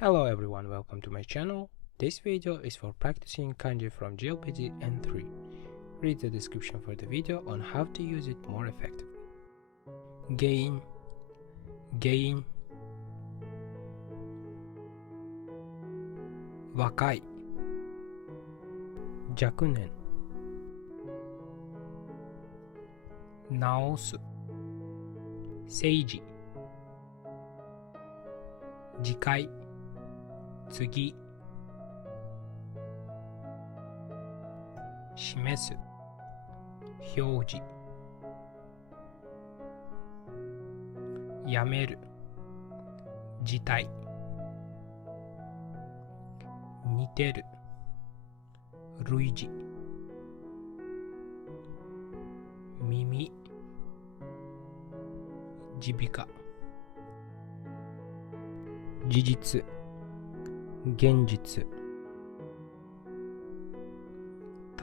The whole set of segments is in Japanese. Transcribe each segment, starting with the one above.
Hello everyone, welcome to my channel. This video is for practicing kanji from JLPG N3. Read the description for the video on how to use it more effectively. Gain, gain, 若い、若年、直す、政治、次回、次、示す、表示、やめる、辞退、似てる、類似、耳、耳鼻科、事実、現実、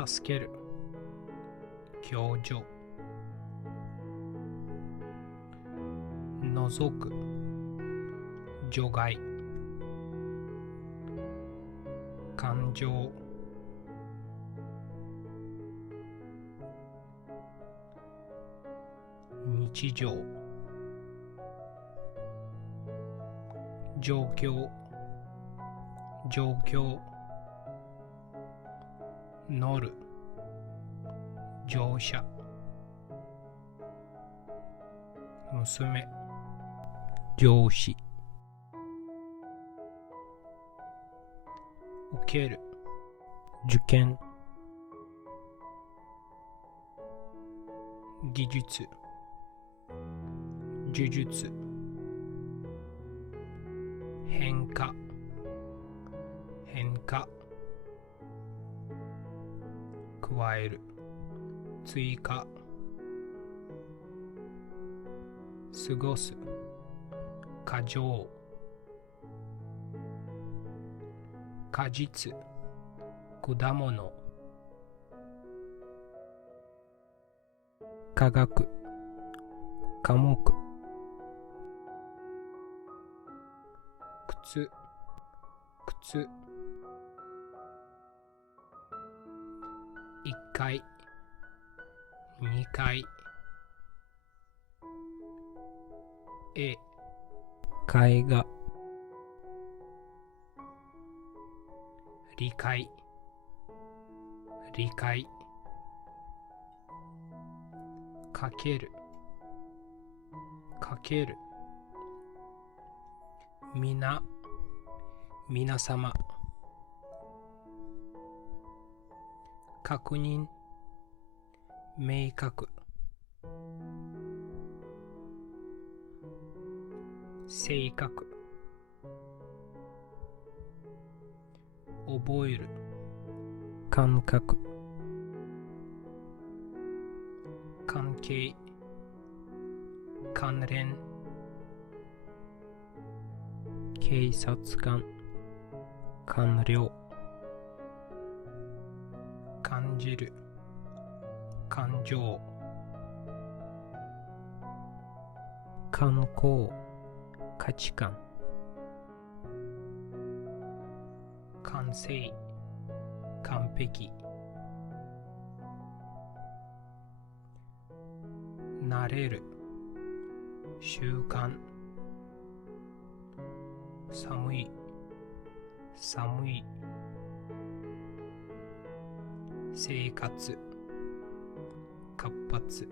助ける、教場、除く、除外、感情、日常、状況、状況、乗る、乗車、娘、上司、受ける、受験、技術、呪術、変化、変化、加える、追加、過ごす、過剰、果実、果物、科学、科目、靴、靴、1回、2回、絵、絵画、理解、理解、かける、かける、みな、皆様、確認、明確、正確、覚える、感覚、関係、関連、警察官、官僚、感じる、感情、観光、価値観、完成、完璧、慣れる、習慣、寒い、寒い、生活、活発、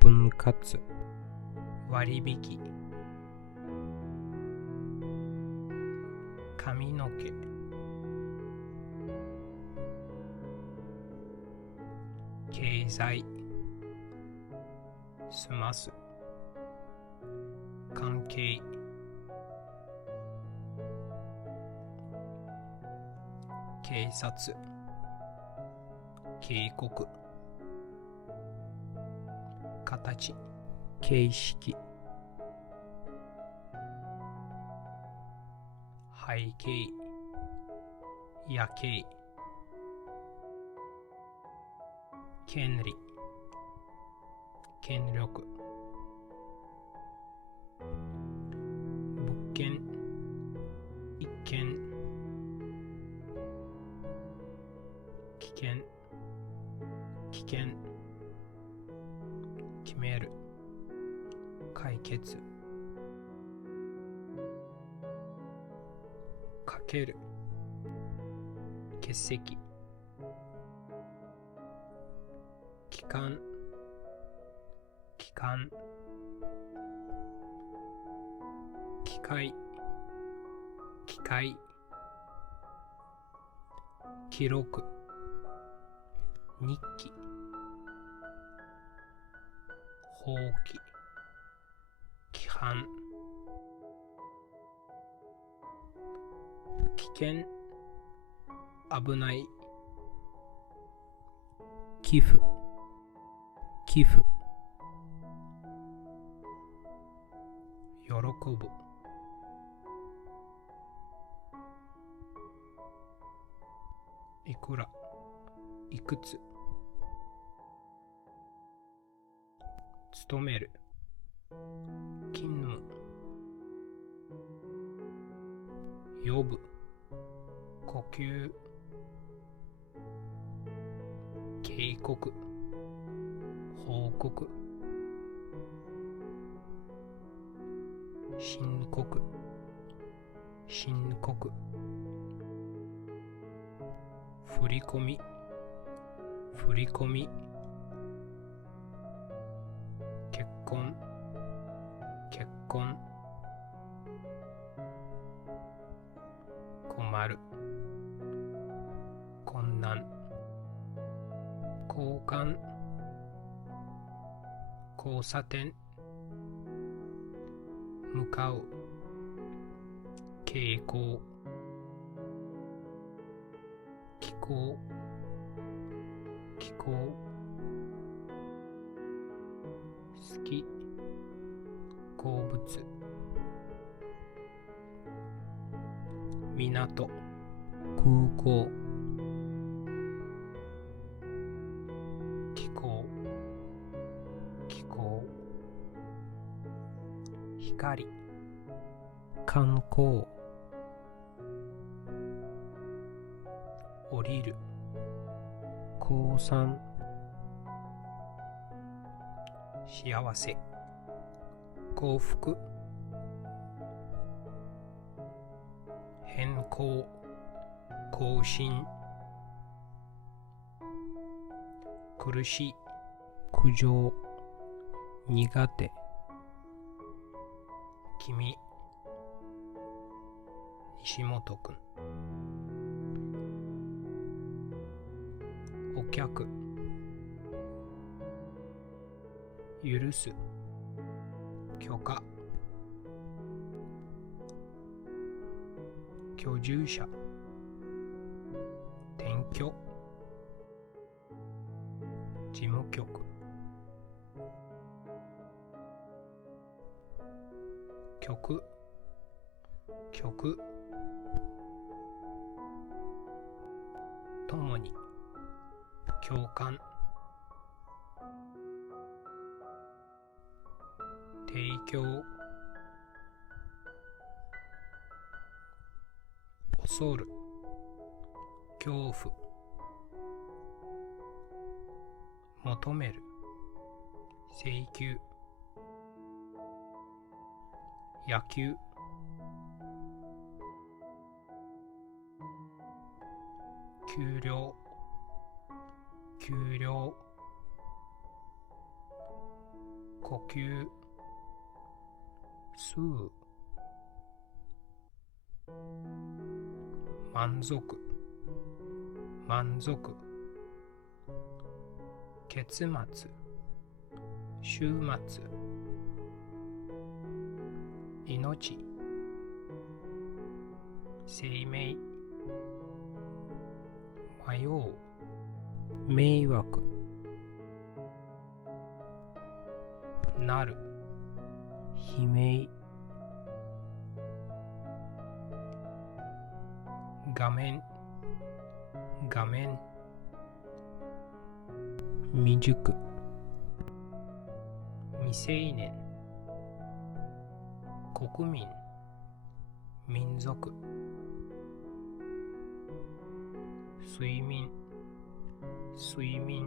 分割、割引、髪の毛、経済、済ます、関係、警察、警告、形、形式、背景、夜景、権利、権力、見、一見、危険、危険、決める、解決、かける、欠席、帰還、帰還、機械、機械、記録、日記、放棄、規範、危険、危ない、寄付、寄付、喜ぶ、いくら、いくつ、勤める、勤務、呼ぶ、呼吸、警告、報告、申告、申告、振り込み、振り込み、結婚、結婚、困る、困難、交換、交差点、向かう、傾向、気候、気候、好き、好物、港、空港、気候、気候、光、観光、降りる、降参、幸せ、幸福、変更、更新、苦しい、苦情、苦手、君、西本くん、お客、許す、許可、居住者、転居、事務局、曲、曲、共に、共感、提供、恐る、恐怖、求める、請求、野球、給料、給料、呼吸、数、満足、満足、結末、週末、命、生命、迷う、迷惑、なる、悲鳴、画面、画面、未熟、未成年、国民、民族、睡眠、睡眠。